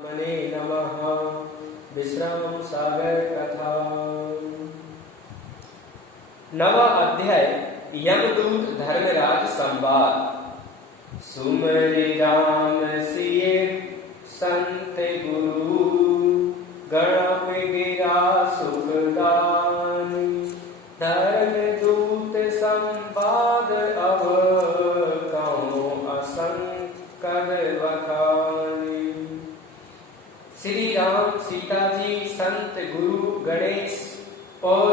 मने नमः। विश्राम सागर कथा। नवा अध्याय यमदूत धर्मराज संवाद। सुमरि राम सिय संत गुरु गणप गिरा सुखदान। धर्मदूत संवाद अव कहूँ असंकर बखानी। श्री राम सीता जी संत गुरु गणेश और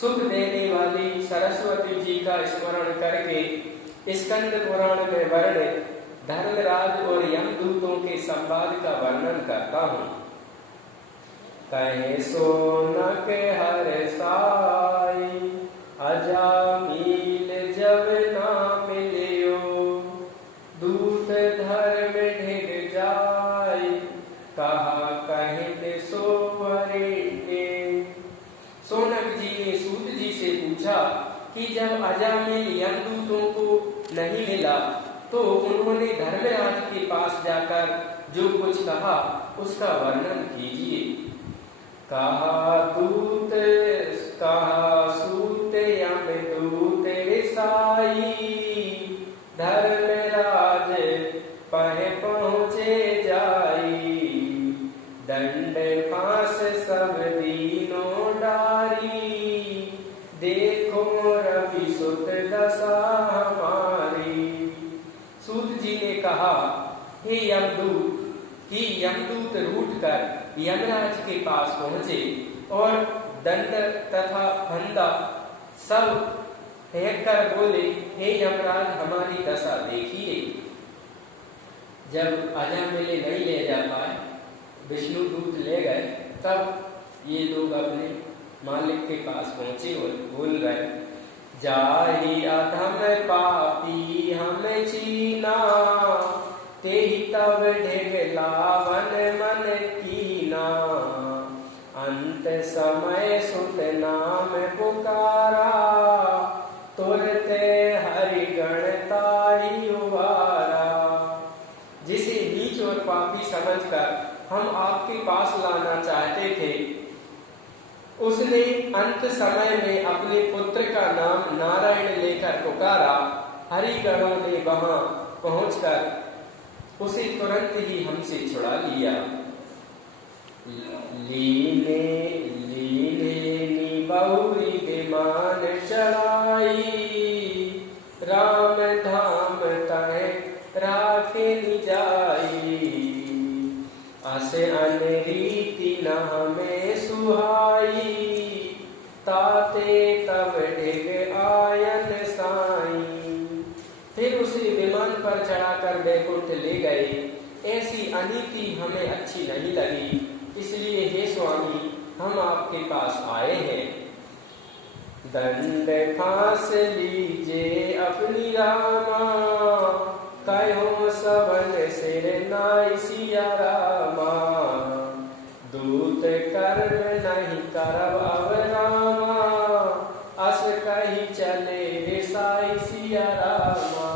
सुख देने वाली सरस्वती जी का स्मरण करके स्कंद पुराण में वर्णित धर्मराज और यमदूतों के संवाद का वर्णन करता हूँ। कहे सोनक हर साई अजामिल जब ना मिलियो। दूत धर्म ढिग जाय कहा कहते सो वरेण्य। सोनक जी ने सूत जी से पूछा कि जब अजामिल यमदूतों को नहीं मिला तो उन्होंने धर्मराज के पास जाकर जो कुछ कहा उसका वर्णन कीजिए। कहा दूत कहा सूत यमदूत रिसाई। धर्मराज पह पहुँचे जाई। दंड फांस सब दीनों डारी। देखो रवि सुत दशा हमारी। सूत जी ने कहा हे यमदूत कि यमदूत रूठ कर यमराज के पास पहुंचे और दंड तथा फंदा सब फेंक कर बोले हे यमराज हमारी दशा देखिए। जब अजामिल नहीं ले जा पाए विष्णु दूत ले गए तब ये लोग अपने मालिक के पास पहुंचे और बोल रहे जाहि अधम पापी हम चीना। तेहि तब ढेग लावन मन कीना। अंत समय सुत नाम पुकारा। तुरते हरि गणताई उबारा। जिसे नीच और पापी समझकर हम आपके पास लाना चाहते थे उसने अंत समय में अपने पुत्र का नाम नारायण लेकर पुकारा। हरिगणों ने वहां पहुंचकर उसे तुरंत ही हमसे छुड़ा लिया। लीने लीने बहुरी विमान चढ़ाई। राम धाम तह राखे नि जाई। अस अनरीति न हमें सुहाई। ताते तब ढिग आयन साई। फिर उसे विमान पर चढ़ाकर बैकुंठ ले गए। ऐसी अनीति हमें अच्छी नहीं लगी, इसलिए हे स्वामी हम आपके पास आए हैं। दंड फांस लीजे अपनी रामा। कहो सबन सिर नाई सिया रामा। दूत कर्म नहीं करब अब रामा। अस कही चले रिसाई सिया रामा।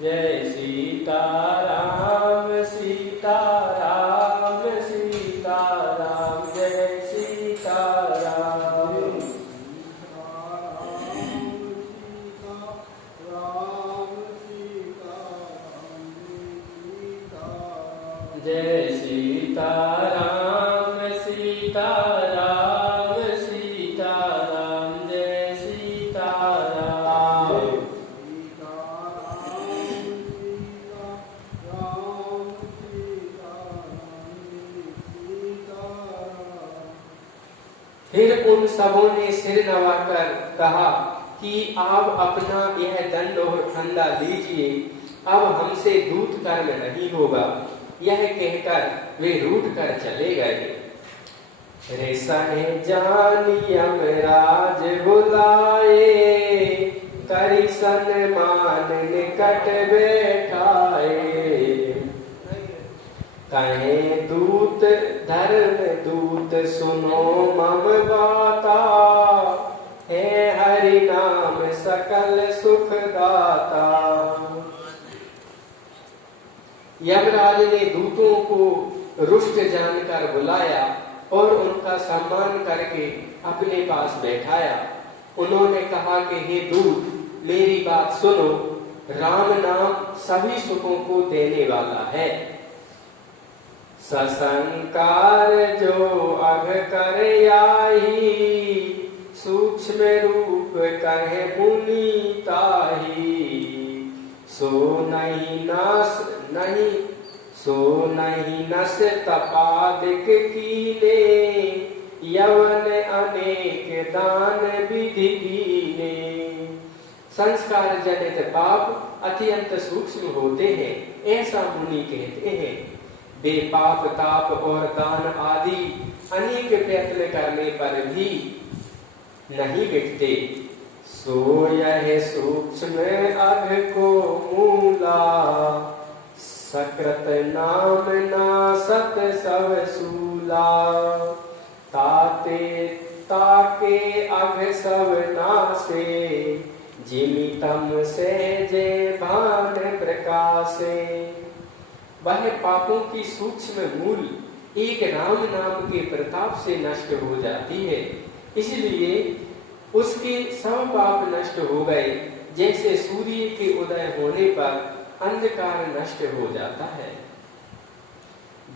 जय सीताराम सीताराम सीताराम जय सीताराम। जय सीताराम सीताराम सीताराम जय सीताराम। फिर उन सबों ने सिर नवाकर कहा कि आप अपना यह दंड और फंदा लीजिए। अब हमसे दूत कर्म नहीं होगा। यह कहकर वे रूठ कर चले गए। रेसने जान यमराज बुलाए। करी सन्मान निकट बैठाए। कहे दूत धर्म दूत सुनो मम बाता। है हरि नाम सकल सुख दाता। यमराज ने दूतों को रुष्ट जानकर बुलाया और उनका सम्मान करके अपने पास बैठाया। उन्होंने कहा कि हे दूत, मेरी बात सुनो, राम नाम सभी सुखों को देने वाला है। ससंकार जो अघ कर आई, सूक्ष्म रूप कहे मुनि ताही। सो नहीं नस तपादिक कीने, यवन अनेक दान विधि कीने। संस्कार जनित पाप अत्यंत सूक्ष्म होते हैं, ऐसा मुनि कहते हैं। वे पाप ताप और दान आदि अनेक प्रयत्न करने पर भी नहीं मिटते। सो यह सूक्ष्म अघ को मूला, सकृत नाम नासत सब सूला। ताके अघ सब नासे, जिमितम से जे भान प्रकाशे। वह पापों की सूक्ष्म मूल एक राम नाम के प्रताप से नष्ट हो जाती है, इसलिए उसके सब पाप नष्ट हो गए, जैसे सूर्य के उदय होने पर अंधकार नष्ट हो जाता है।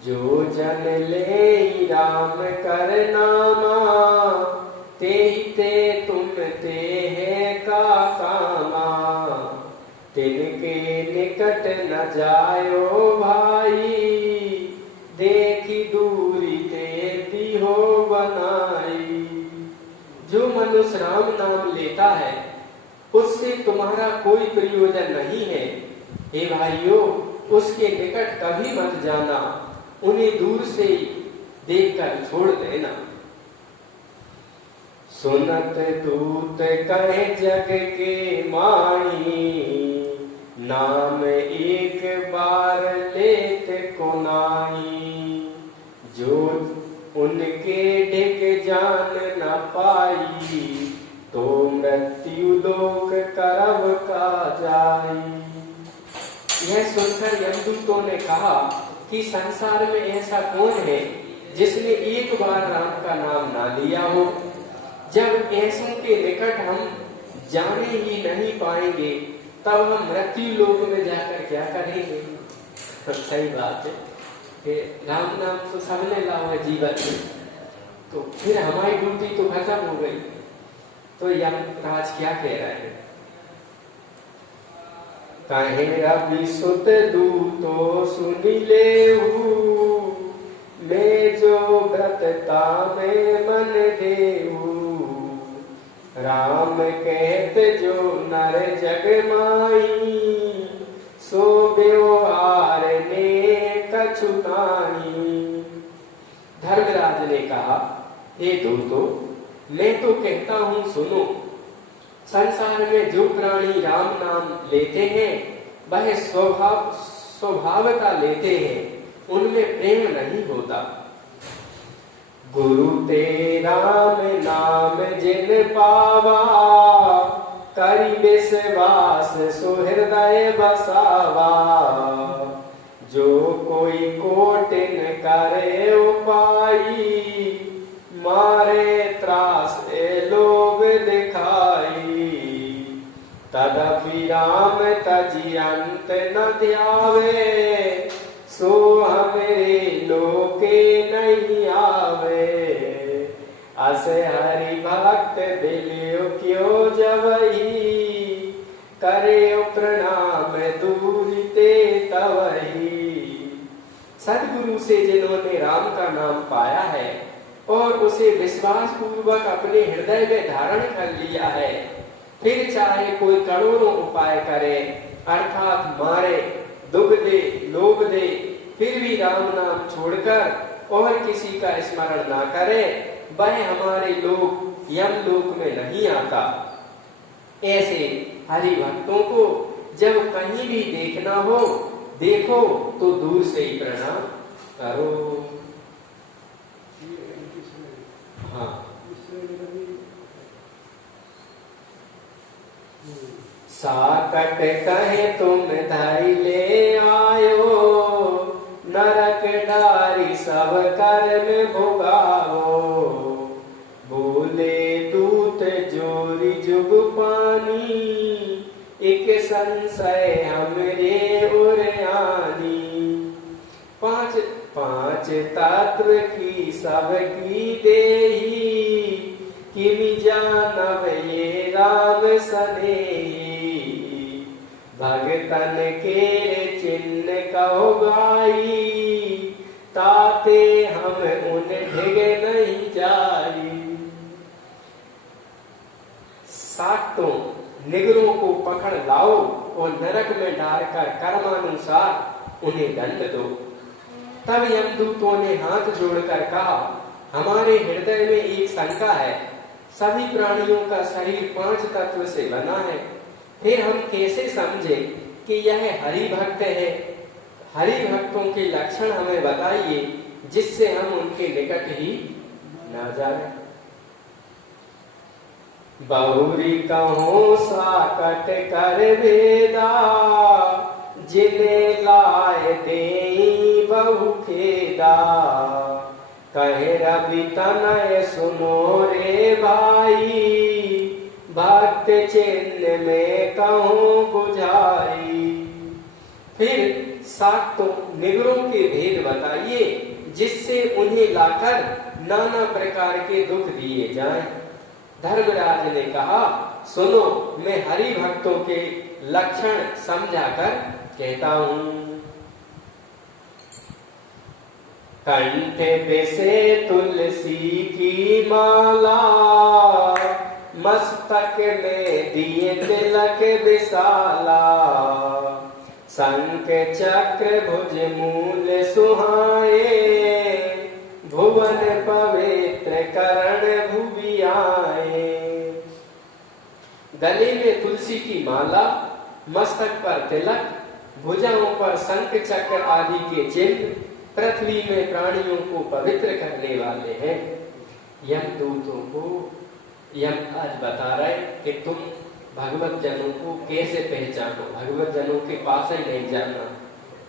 जो जन ले राम कर नामा, ते तुम ते है का कामा। तिनके निकट न जायो भाई, देखी दूरी ते हो बनाई। जो मनुष्य राम नाम लेता है, उससे तुम्हारा कोई प्रयोजन नहीं है। हे भाइयों, उसके निकट कभी मत जाना, उन्हें दूर से देखकर छोड़ देना। सुनत दूत कहे जग के माही, नाम एक बार लेत को नाही। जो उनके ढिक जान न पाई, तो मृत्यु लोक करब का जाई। यह सुनकर यमदूतों ने कहा कि संसार में ऐसा कौन है जिसने एक बार राम का नाम ना लिया हो। जब ऐसों के निकट हम जाने ही नहीं पाएंगे, तब हम मृत्यु लोक में जाकर क्या करेंगे। तो सही बात है कि राम नाम तो सबने लाओ है जीवन में, तो फिर हमारी ड्यूटी तो खत्म हो गई। तो यमराज क्या कह रहे हैं, कहे रवि सुत दूतो सुनि लेहु, मैं जो व्रतता में मन देहु। राम कहत जो नर जग माई, सो व्यवहार ने कछु नाही। धर्मराज ने कहा, हे दूतो, मैं तो कहता हूँ सुनो। संसार में जो प्राणी राम नाम लेते हैं, वह स्वभावता लेते हैं, उनमें प्रेम नहीं होता। गुरु ते राम नाम जिन पावा, करि विश्वास सुहृदय बसावा। जो कोई कोटिन करे उपाई, मारे त्रास लोभ दिखाई। तदपि राम तजी अंत न ध्यावे, सो हमरे लोके नहीं आवे। अस हरि भक्त दिलियो क्यों जबही, करे प्रणाम दूरिते तवही। सदगुरु से जिन्होंने राम का नाम पाया है और उसे विश्वास पूर्वक अपने हृदय में धारण कर लिया है, फिर चाहे कोई करोड़ों उपाय करे, अर्थात मारे, दुख दे, लोभ दे, फिर भी राम नाम छोड़कर और किसी का स्मरण ना करे, वह हमारे लोक यमलोक में नहीं आता। ऐसे हरि भक्तों को जब कहीं भी देखना हो, देखो तो दूर से ही प्रणाम करो। हाँ, साकट कहे तुम धरि ले आयो, नरक डारी सब कर्म भोगावो, बोले दूत जोरी जुग पानी, एक संशय हमरे उर आनी। पांच तत्व की सबकी देही, किमि जानव ये राम सनेही। भगतन के चिन्ह कहो गाई, ताते हम उन ढिग नहीं जाई। सातों निगरों को पकड़ लाओ और नरक में डालकर कर्मानुसार उन्हें दंड दो। तब यमदूतों ने हाथ जोड़कर कहा, हमारे हृदय में एक शंका है। सभी प्राणियों का शरीर 5 तत्व से बना है, फिर हम कैसे समझे कि यह हरि भक्त है? हरि भक्तों के लक्षण हमें बताइए, जिससे हम उनके निकट ही न जाए। बहुरी कहो साकट कर वेदा, जिन्हें लाए दे बहु खेदा। कहे रवि तनय सुनो रे भाई, भक्त चिन्ह में कहूँ बुझाई। फिर सातों निगरों के भेद बताइए, जिससे उन्हें लाकर नाना प्रकार के दुख दिए जाएं। धर्मराज ने कहा, सुनो, मैं हरि भक्तों के लक्षण समझाकर कहता हूँ। कंठ पे से तुलसी की माला, मस्तक में दिए तिलक विशाला। शंख चक्र भुज मूल सुहाए, भुवन पवित्र करण भुवि आए। गले में तुलसी की माला, मस्तक पर तिलक, भुजाओं पर शंख चक्र आदि के चिन्ह पृथ्वी में प्राणियों को पवित्र करने वाले हैं। यमदूतों को यम आज बता रहे कि तुम भगवत जनों को कैसे पहचानो। भगवत जनों के पास ही नहीं जाना,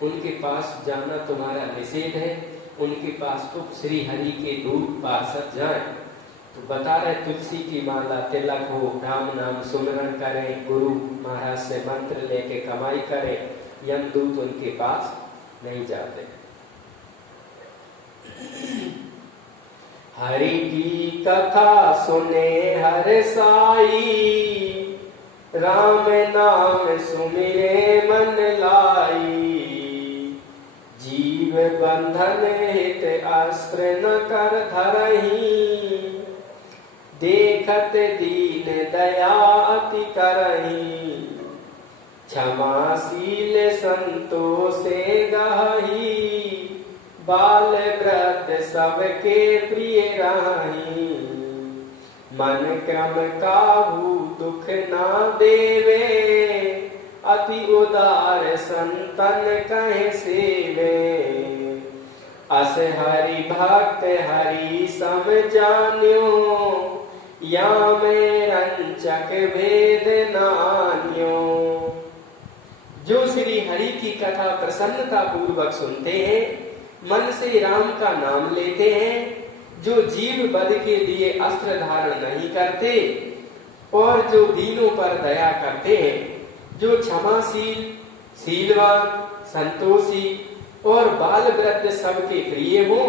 उनके पास जाना तुम्हारा निषेध है। उनके पास तो श्री हरि के दूत पार्षद जाए। तो बता रहे तुलसी की माला, तिलक हो, राम नाम सुमरण करें, गुरु महाराज से मंत्र लेके कमाई करें। यमदूत उनके पास नहीं जाते। हरि की कथा सुने हर साई, राम नाम सुमिरे मन लाई। जीव बंधन हित अस्त्र न कर धरही, देखत दीन दया अति करही। क्षमाशील संतोषे गही, बाल वृद्ध सबके प्रिय राही। मन क्रम काहू दुख ना देवे, अति उदार संतन कहे सेवे। अस हरि भक्त हरि सम जान्यो, या में रंचक भेद नान्यो। जो श्री हरि की कथा प्रसन्नता पूर्वक सुनते हैं, मन से राम का नाम लेते हैं, जो जीव वध के लिए अस्त्र धारण नहीं करते और जो दीनों पर दया करते हैं, जो क्षमाशील, शीलवान, संतोषी और बाल वृद्ध सबके प्रिय हो,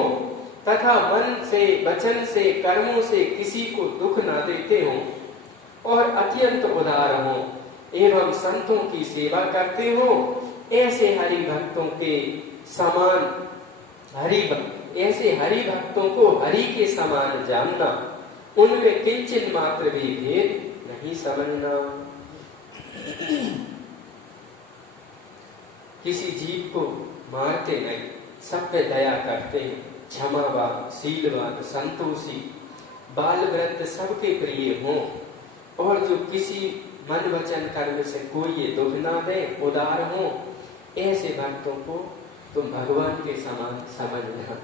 तथा मन से, वचन से, कर्मों से किसी को दुख न देते हो और अत्यंत उदार हो एवं संतों की सेवा करते हो, ऐसे हरि भक्तों के समान ऐसे हरि भक्तों को हरि के समान जानना, उनमें किंचित मात्र भी भेद नहीं समझना। किसी जीव को मारते नहीं, सब पे दया करते हैं, क्षमावान, शीलवान, संतोषी, बाल वृद्ध सबके प्रिय हों और जो किसी मन वचन कर्म से कोई ये दुख ना दे, उदार हो, ऐसे भक्तों को तुम भगवान के समान समझना।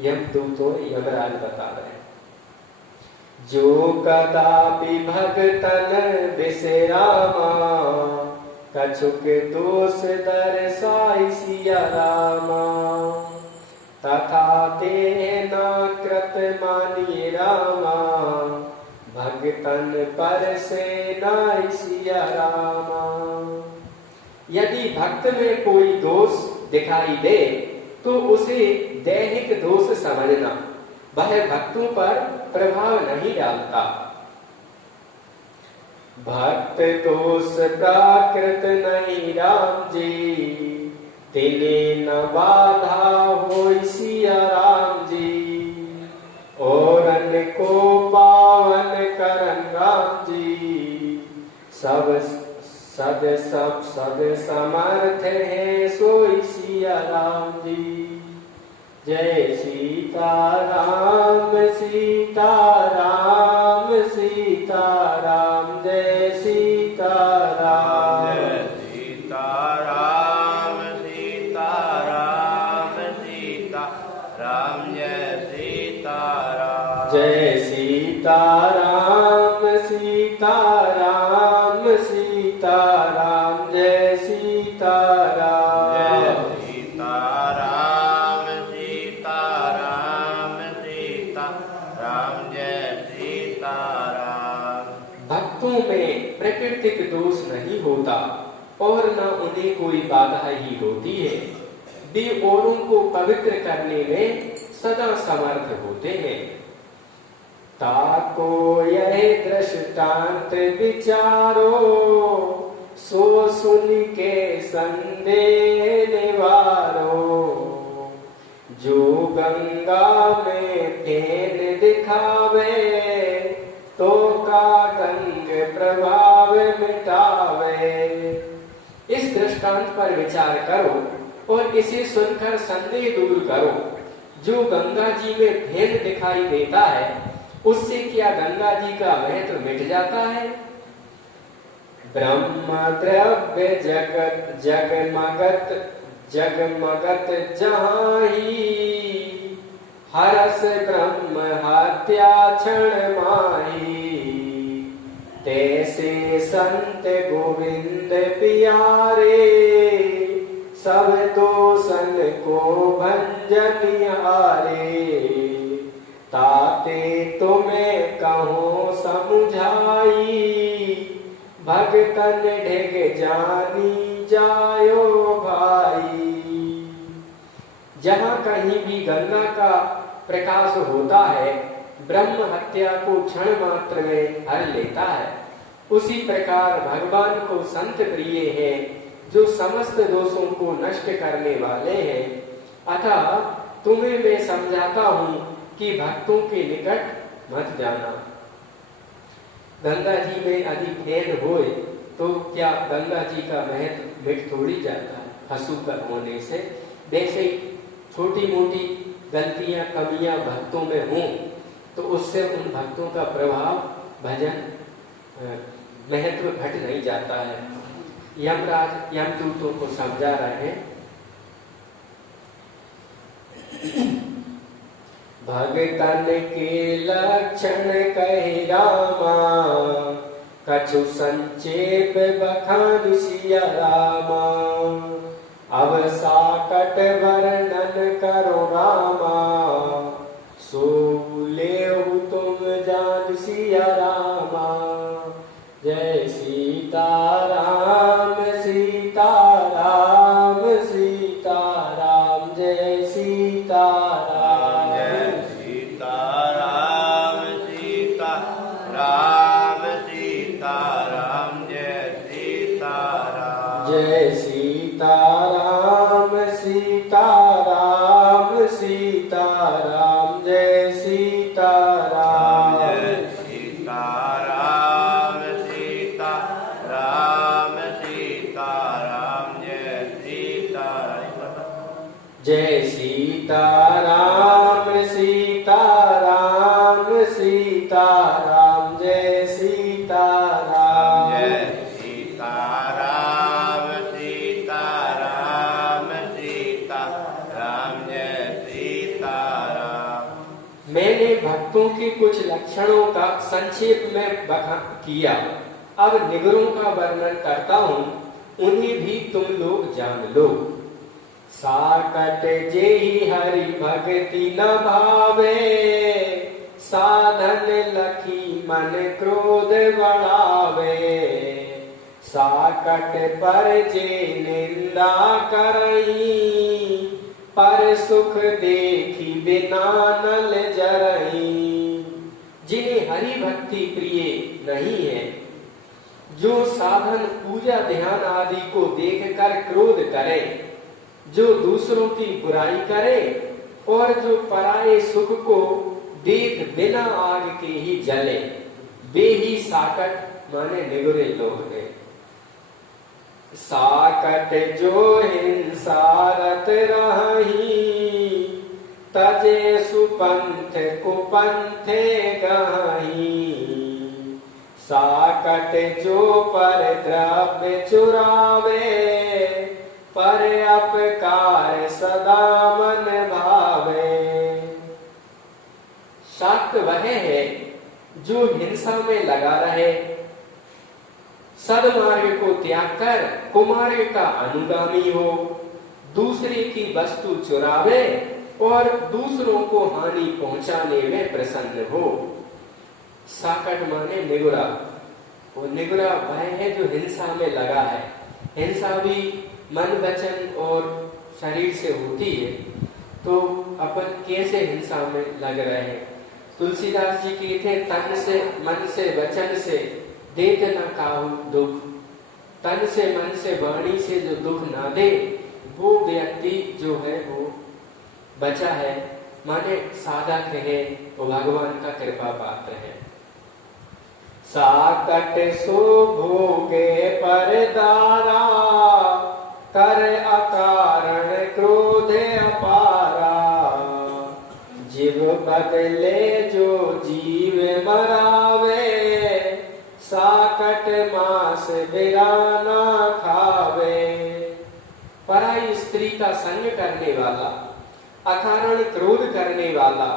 यमदूतों यमराज बता रहे हैं। जो कदापि भगतन बिसरामा, कछुक दोष दर्शाई सिया रामा। तथा देह न कृत मानिए रामा, भगतन पर से नाई सिया रामा। यदि भक्त में कोई दोष दिखाई दे तो उसे दैहिक दोष समझना, वह भक्तों पर प्रभाव नहीं डालता। भक्त दोष प्राकृत नहीं राम जी, तिने न बाधा होई सिया राम जी। और अन्न को पावन करन राम जी, सब समर्थ है सोई सिया राम जी। जय सीता राम सीता राम सीता राम, जय सीता राम। जय सीता राम सीता राम सीता राम, जय सीता राम। जय सीता राम सीता राम सीता राम, जय सीता राम। जय सीता राम सीता राम सीता राम, जय सीता राम। भक्तों में प्राकृतिक दोष नहीं होता और न उन्हें कोई बाधा ही होती है। वे औरों को पवित्र करने में सदा समर्थ होते हैं। ताको यह दृष्टांत विचारो, सो सुन के संदेह निवारो। जो गंगा में फेन दिखावे, तो का गंग प्रभाव मिटावे। इस दृष्टांत पर विचार करो और इसे सुनकर संदेह दूर करो। जो गंगा जी में भेद दिखाई देता है, उससे क्या गंगा जी का महत्व मिट जाता है? ब्रह्म द्रव्य जगत जगमगत जगमगत जहाँ ही, हरस ब्रह्म हत्या क्षण माही। तैसे संत गोविंद प्यारे, सब दोषन को भंजन हारे। ताते तुम्हें कहो समझाई, भगतन ढेग जानी जायो भाई। जहाँ कहीं भी गंगा का प्रकाश होता है, ब्रह्म हत्या को क्षण मात्र में हर लेता है। उसी प्रकार भगवान को संत प्रिय है, जो समस्त दोषों को नष्ट करने वाले हैं। अतः तुम्हें मैं समझाता हूँ कि भक्तों के निकट मत जाना। गंगा जी में यदि भेद होए तो क्या गंगा जी का महत्व मिट थोड़ी जाता है हंसू कर होने से? वैसे छोटी मोटी गलतियां कमियां भक्तों में हों तो उससे उन भक्तों का प्रभाव भजन महत्व घट नहीं जाता है। यमराज यमदूतों को समझा रहे हैं। भगतन के लक्षण कहे रामा, कछु संक्षेप बखान सिया रामा। अब साकट वर्णन करो रामा, सो लेहु तुम जान सिया रामा। जय सीता राम सीता राम सीता राम, जय सीता राम। जय सीता राम सीता राम सीता राम, जय सीता राम। जय सीता राम सीता राम सीता राम, जय सीता राम। जय सीता राम सीता राम सीता राम, जय सीता राम। जय सीता राम सीता राम सीता राम, जय सीता राम। जय सीता राम सीता राम सीता राम, जय सीता राम। मैंने भक्तों के कुछ लक्षणों का संक्षेप में बखान किया। अब निगरों का वर्णन करता हूँ, उन्हें भी तुम लोग जान लो। साकट जेहि हरि भक्ति न भावे, साधन लखी मन क्रोध बढ़ावे। साकट पर जे निंदा करई, पर सुख देखी बिना नल जरई। जिन्हें हरि भक्ति प्रिय नहीं है, जो साधन पूजा ध्यान आदि को देखकर क्रोध करे, जो दूसरों की बुराई करे और जो पराये सुख को देख बिना आग के ही जले, वे ही साकट माने निगुरे लोग हैं। साकट जो हिंसा रत रही, तजे सुपंथ कुपंथे गही। साकट जो पर द्रव्य चुरावे, पर अपकार सदा मन भावे। शाक्त वह है जो हिंसा में लगा रहे, सदमार्ग को त्याग कर कुमार्ग का अनुगामी हो, दूसरे की वस्तु चुरावे और दूसरों को हानि पहुंचाने में प्रसन्न हो। साकट माने निगुरा, वो निगुरा वह है जो हिंसा में लगा है। हिंसा भी मन वचन और शरीर से होती है, तो अपन कैसे हिंसा में लग रहे हैं। तुलसीदास जी कहते हैं, तन से मन से वचन से देत न काहू दुख। तन से मन से वाणी से जो दुख ना दे, वो व्यक्ति जो है वो बचा है, माने साधक है, वो भगवान का कृपा पात्र है। साकट सो भोगे पर दारा, कर अकारण क्रोध अपारा। जीव बदले जो जीव मरावे, साकट मास बिराना खावे। पराई स्त्री का संग करने वाला, अकारण क्रोध करने वाला,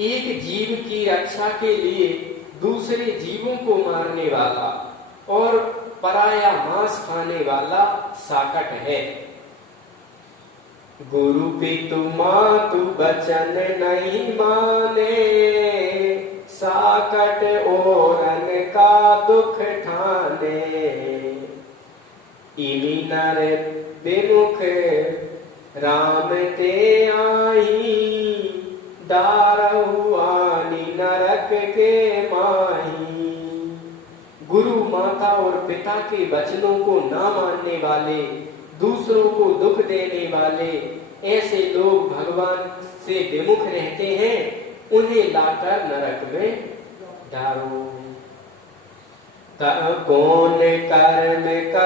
एक जीव की रक्षा के लिए दूसरे जीवों को मारने वाला और पराया मांस खाने वाला साकट है। गुरु पितु मातु बचन नहीं माने, साकट ओरन का दुख ठाने। इमी नर विमुख राम ते आई, दारहु आनी नरक के माही। गुरु माता और पिता के वचनों को ना मानने वाले, दूसरों को दुख देने वाले, ऐसे लोग भगवान से विमुख रहते हैं, उन्हें लाकर नरक में डालो। कौन कर्म कर